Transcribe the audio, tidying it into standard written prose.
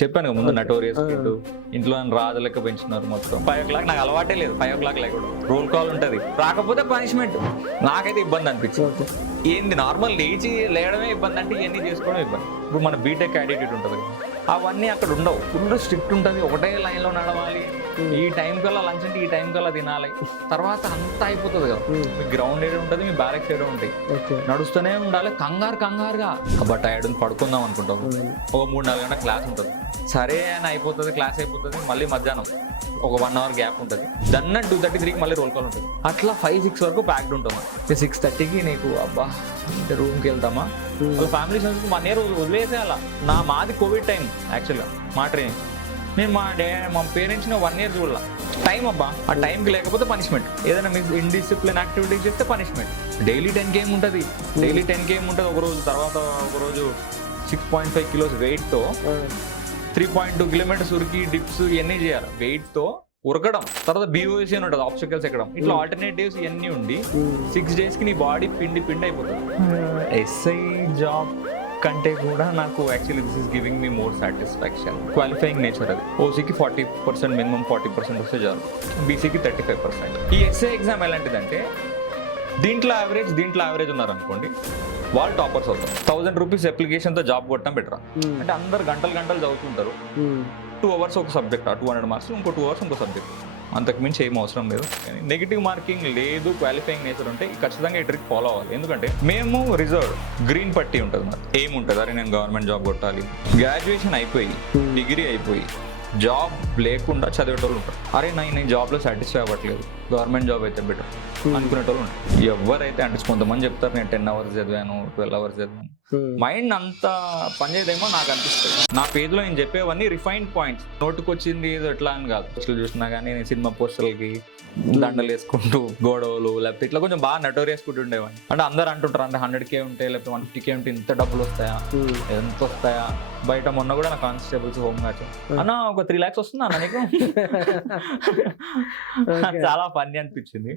చెప్పాను ముందు notorious kid ఇంట్లో రాజు లెక్క పెంచున్నారు మొత్తం 5 o'clock నాకు అలవాటే లేదు 5 o'clock లేకుండా రోల్ కాల్ ఉంటుంది రాకపోతే పనిష్మెంట్ నాకైతే ఇబ్బంది అనిపించింది ఏంది నార్మల్ లేచి లేయడమే ఇబ్బంది అంటే ఇవన్నీ చేసుకోవడం ఇబ్బంది ఇప్పుడు మన బీటెక్ యాటిట్యూడ్ ఉంటుంది అవన్నీ అక్కడ ఉండవు ఫుల్ స్ట్రిక్ట్ ఉంటుంది ఒకటే లైన్లో నడవాలి ఈ టైం కల్లా లంచ్ అంటే ఈ టైం కల్లా తినాలి తర్వాత అంతా అయిపోతుంది కదా మీ గ్రౌండ్ ఏరియా ఉంటుంది మీ బ్యారెక్స్ ఏరియా ఉంటాయి నడుస్తూనే ఉండాలి కంగారుగా అబ్బా టైర్డ్ పడుకుందాం అనుకుంటాం ఒక 3-4 గంటల క్లాస్ ఉంటుంది సరే అని అయిపోతుంది క్లాస్ అయిపోతుంది మళ్ళీ మధ్యాహ్నం ఒక 1 hour గ్యాప్ ఉంటుంది దన్న 2:33కి మళ్ళీ రోల్ కాల్ ఉంటుంది అట్లా 5-6 వరకు ప్యాక్డ్ ఉంటాం 6:30కి నీకు అబ్బా రూమ్కి వెళ్తామా వాళ్ళ ఫ్యామిలీ ఫ్రెండ్స్కి 1 year వదిలేసేయాల మాది కోవిడ్ టైం యాక్చువల్గా మా ట్రైనింగ్ నేను మా పేరెంట్స్ని 1 year చూడాల టైం అబ్బా ఆ టైంకి లేకపోతే పనిష్మెంట్ ఏదైనా మీ ఇండిసిప్లిన్ యాక్టివిటీస్ చేస్తే పనిష్మెంట్ డైలీ 10K ఉంటుంది డైలీ 10K ఉంటుంది ఒకరోజు తర్వాత ఒకరోజు 6.5 kilos వెయిట్తో 3.2 kilometers ఉరికి డిప్స్ ఇవన్నీ చేయాలి వెయిట్తో ఉరకడం తర్వాత BOC అని ఉంటుంది ఆబ్స్టికల్స్ ఎక్కడం ఇట్లా ఆల్టర్నేటివ్స్ ఇవన్నీ ఉండి 6 days కి నీ బాడీ పిండి అయిపోతుంది ఎస్ఐ జాబ్ కంటే కూడా నాకు actually this is giving me more satisfaction qualifying nature అది ఓసీకి 40% మినిమం 40% వస్తే చాలు బీసీకి 35%. ఈ ఎస్ఐ ఎగ్జామ్ ఎలాంటిదంటే దీంట్లో యావరేజ్ ఉన్నారనుకోండి వాళ్ళు టాపర్స్ అవుతారు 1000 rupees అప్లికేషన్తో జాబ్ కొట్టడం బెటర్ అంటే అందరు గంటలు చదువుతుంటారు 2 hours ఒక సబ్జెక్ట్ 200 marks ఇంకో 2 hours ఇంకో సబ్జెక్ట్ అంతకుమించి ఏం అవసరం లేదు నెగిటివ్ మార్కింగ్ లేదు క్వాలిఫైయింగ్ నేచర్ ఉంటే ఖచ్చితంగా ఈ ట్రిక్ ఫాలో అవ్వాలి ఎందుకంటే మేము రిజర్వ్ గ్రీన్ పట్టి ఉంటుంది మరి ఏముంటుంది అరే నేను గవర్నమెంట్ జాబ్ కొట్టాలి గ్రాడ్యుయేషన్ అయిపోయి డిగ్రీ అయిపోయి జాబ్ లేకుండా చదివేటోళ్ళు ఉంటారు అరే నేను జాబ్లో సాటిస్ఫై అవ్వట్లేదు గవర్నమెంట్ జాబ్ అయితే బెటర్ అనుకునేటోళ్ళు ఉంటారు ఎవరైతే అంటే కొంతమంది చెప్తారు నేను 10 hours చదివాను 12 hours చదివాను మైండ్ అంతా పనిచేయదేమో నాకు అనిపిస్తుంది నా పేజ్లో నేను చెప్పేవన్నీ రిఫైన్డ్ పాయింట్స్ నోటుకు వచ్చింది ఏదో ఎట్లా అని కాదు పోస్టర్లు చూసినా కానీ నేను సినిమా పోస్టర్లకి దండలు వేసుకుంటూ గొడవలు లేకపోతే ఇట్లా కొంచెం బాగా నటోరియస్కుంటూ ఉండేవాడిని అంటే అందరు అంటుంటారు అంటే 100K ఉంటే లేకపోతే 150K ఉంటే ఇంత డబ్బులు వస్తాయా ఎంత వస్తాయా బయట మొన్న కూడా నా కానిస్టేబుల్స్ హోమ్ గార్డ్స్ అన్న ఒక 3 lakhs వస్తుందా అన్న నీకు చాలా ఫన్నీ అనిపించింది